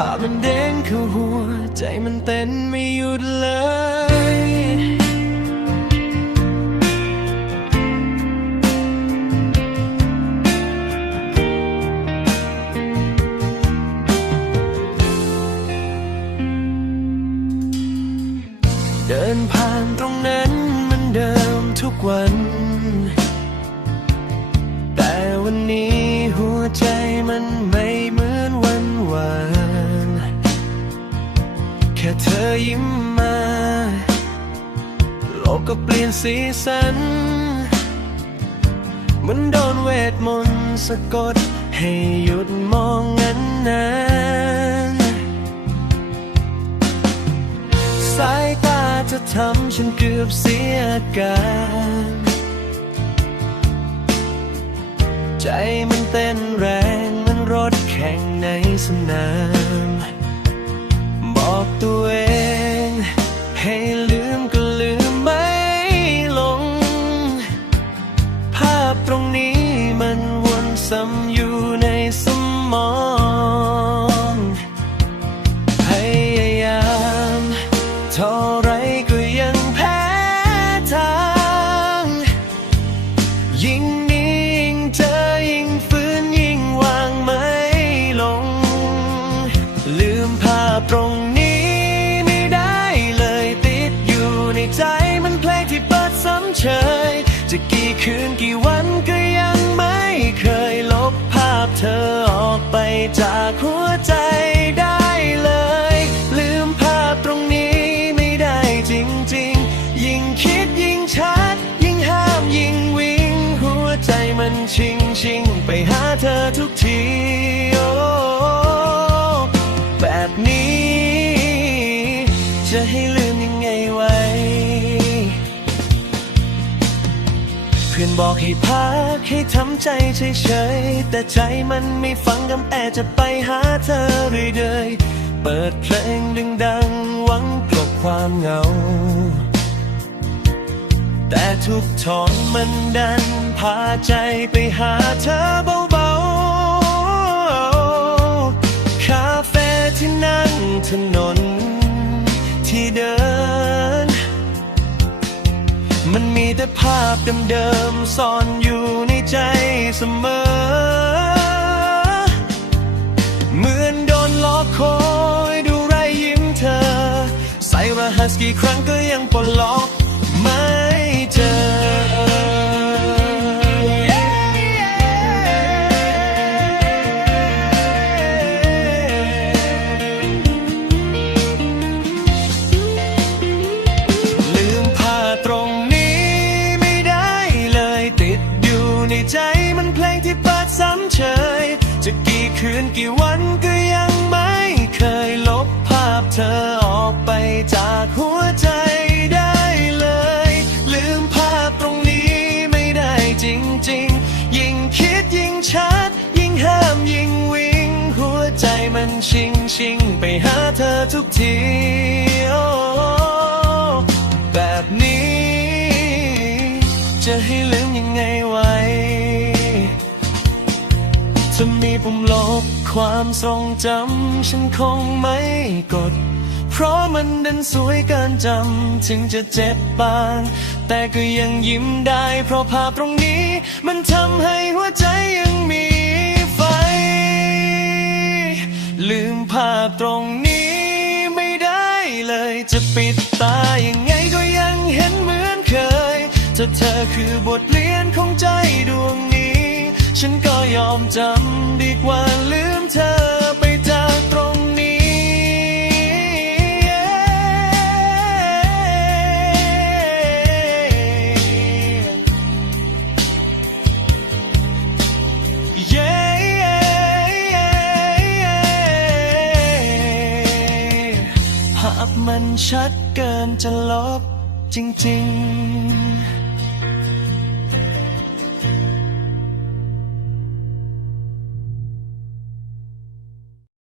ภาพมันเด้งขึ้หัว ใจมันเต้นไม่หยุดเลยเดินผ่านตรงนั้นมันเดิมทุกวัน แต่วันนี้หัวใจมันไม่ อยิ้มมา โลกก็เปลี่ยนสีสัน เหมันโดนเวทมนต์สะกด ให้หยุดมองงั้นนานสายตาจะทำฉันเกือบเสียอาการใจมันเต้นแรงเหมันรถแข่งในสนาม ตรงนี้ไม่ได้เลยติดอยู่ในใจมันเพลงที่เปิดซ้ำเชยจะกี่คืนกี่วัน พื่อนบอกให้พักให้ทำใจเฉยๆ แต่ใจมันไม่ฟังกำแอจะไปหาเธอเรื่อยๆ เปิดเพลงดังๆ หวังกลบความเหงา แต่ทุกทอนมันดันพาใจไปหาเธอเบาๆ คาเฟ่ที่นั่งถนนที่เดิน มันม แต่ภาพเดิมๆซ่อนอยู่ในใจเสมอ เหมือนโดนล้อกคอยดูไรยยิ้มเธอ ใส่รหัสกี่ครั้งก็ยังปลดล็อก คืนกี่วันก็ยังไม่เคยลบภาพเธอออกไปจากหัวใจได้เลย ลืมภาพตรงนี้ไม่ได้จริงๆ ยิ่งคิดยิ่งชัด ยิ่งห้ามยิ่งวิ่ง หัวใจมันชิงชิงไปหาเธอทุกทีแบบนี้ จะให้ลืม จะมีปุ่มลบความทรงจำ ฉันคงไม่กด เพราะมันดันสวยเกินจำ ถึงจะเจ็บบาง แต่ก็ยังยิ้มได้ เพราะภาพตรงนี้ มันทำให้หัวใจยังมีไฟ ลืมภาพตรงนี้ไม่ได้เลย จะปิดตายังไงก็ยังเห็นเหมือนเคยถ้าเธอคือบทเรียนของใจดวงนี้ ฉันก็ยอมจำดีกว่าลืมเธอไปจากตรงนี้เย้ภาพมันชัดเกินจะลบจริง ๆ